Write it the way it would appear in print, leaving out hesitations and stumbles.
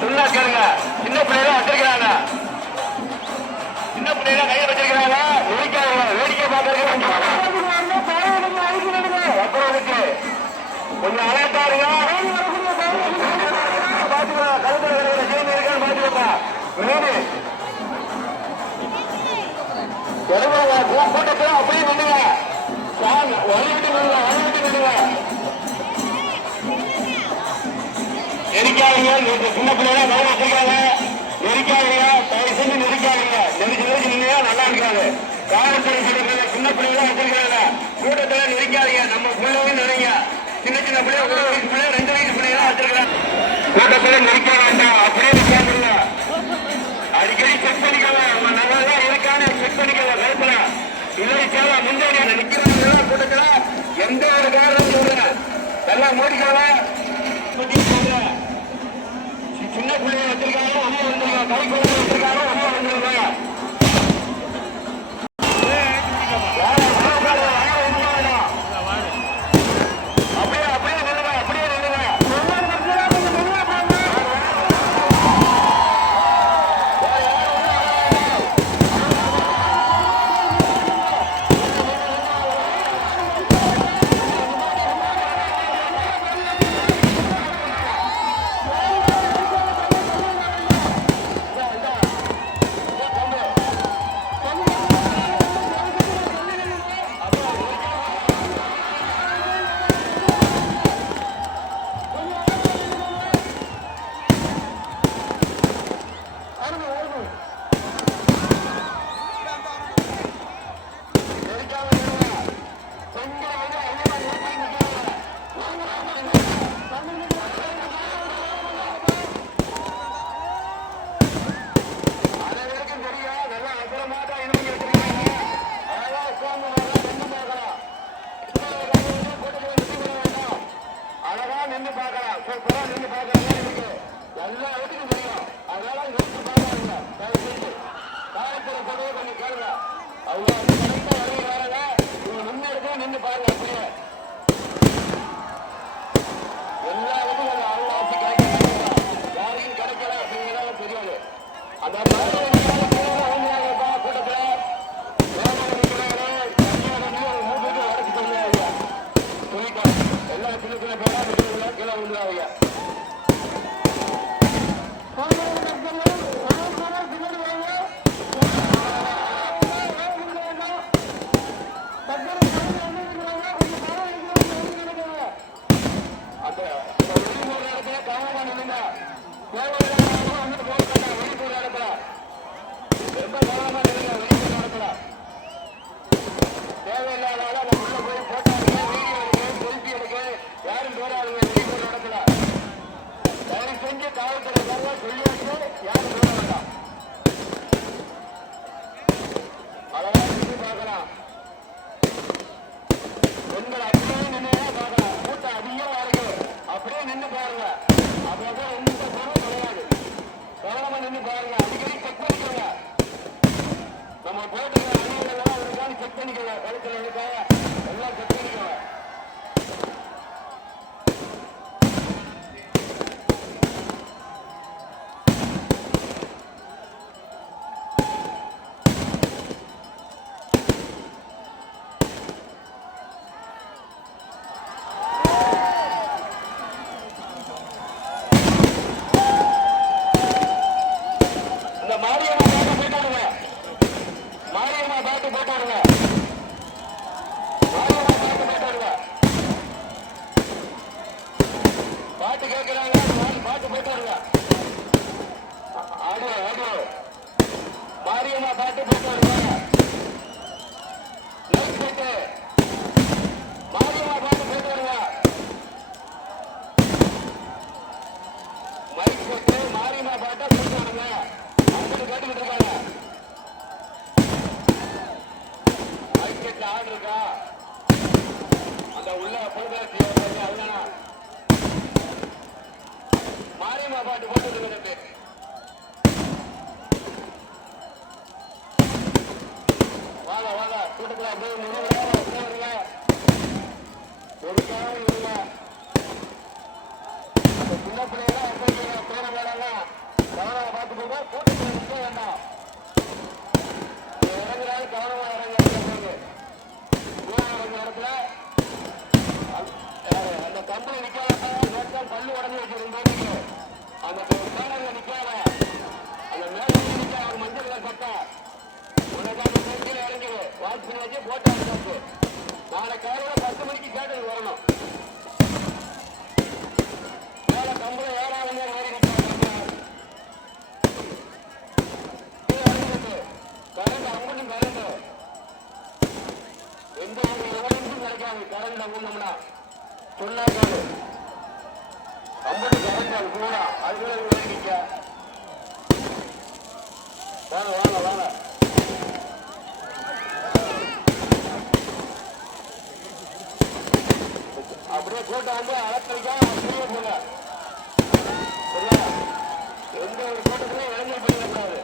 சொன்னா கேளுங்க. சின்ன பிள்ளைங்க வச்சிருக்கிறாங்க, சின்ன பிள்ளைங்க கையில் வச்சிருக்கிறாங்க. நெருக்காங்க, வேடிக்கை பார்க்கறதுக்கு அப்புறம் இருக்கு. கொஞ்சம் அழைப்பாருங்க, பாத்துக்கலாம். கழுத்துல சேர்ந்து இருக்கான்னு பாத்துக்கலாம். கூட்டத்தில் அப்படியே நின்றுங்க, வழிவிட்டு நின்றுங்க, வழிவிட்டு நின்றுங்க. நெருக்காதீங்க, சின்ன பிள்ளைங்க கவனம் வச்சிருக்காங்க. நெருக்காதீங்க, தயவு செஞ்சு நெருக்காதீங்க. நெருக்கி நீங்க நல்லா இருக்காது. காவல்துறை சொல்லுங்க, சின்ன பிள்ளைங்க வச்சிருக்காங்க. கூட்டத்தில் நெருக்காதீங்க. நம்ம பிள்ளைங்க நிறைய சின்ன சின்ன பிள்ளைங்க, 1 வயசு பிள்ளை 2 வயசு பிள்ளைங்க வச்சிருக்காங்க. கூட்டத்தில் நெருக்க வேண்டாம், அப்படியே நிற்காதுங்க. அடிக்கடி செக் பண்ணிக்கோங்க, அவங்க நல்லா இருக்கான்னு செக் பண்ணிக்கோங்க. கருத்துல இல்லை முன்னாடி நிற்கிறாங்க. கூட்டத்தில் எந்த ஒரு காரணம் சொல்லுங்க, எல்லாம் மூடிக்கோங்க. சின்ன பிள்ளைங்க வச்சிருக்காங்க, அம்மா வந்துருக்காங்க. கை குழந்தை வச்சிருக்காங்க, அம்மா வந்துருக்காங்க. சின்ன பிள்ளைங்க போன வேலை கேட்டு வரணும். மேல கம்பளை ஏறாதீங்க, ஏறி நிற்காதீங்க. கரண்ட் அம்மனும் கரண்ட் எந்த ஒரு ரோடும் கிடைக்காது. கரண்ட் அம்மனம்னா சொன்னாங்க அம்மனு கரண்ட் அது கூட அதுக்குள்ள ஏறி நிற்க. வாங்க வாங்க வாங்க. அப்படியே கூட்டம் வந்து அலக்கழிக்காம அப்படியே போங்க. எந்த ஒரு கூட்டத்திலையும் இளைஞர் பண்ணிடக்கூடாது.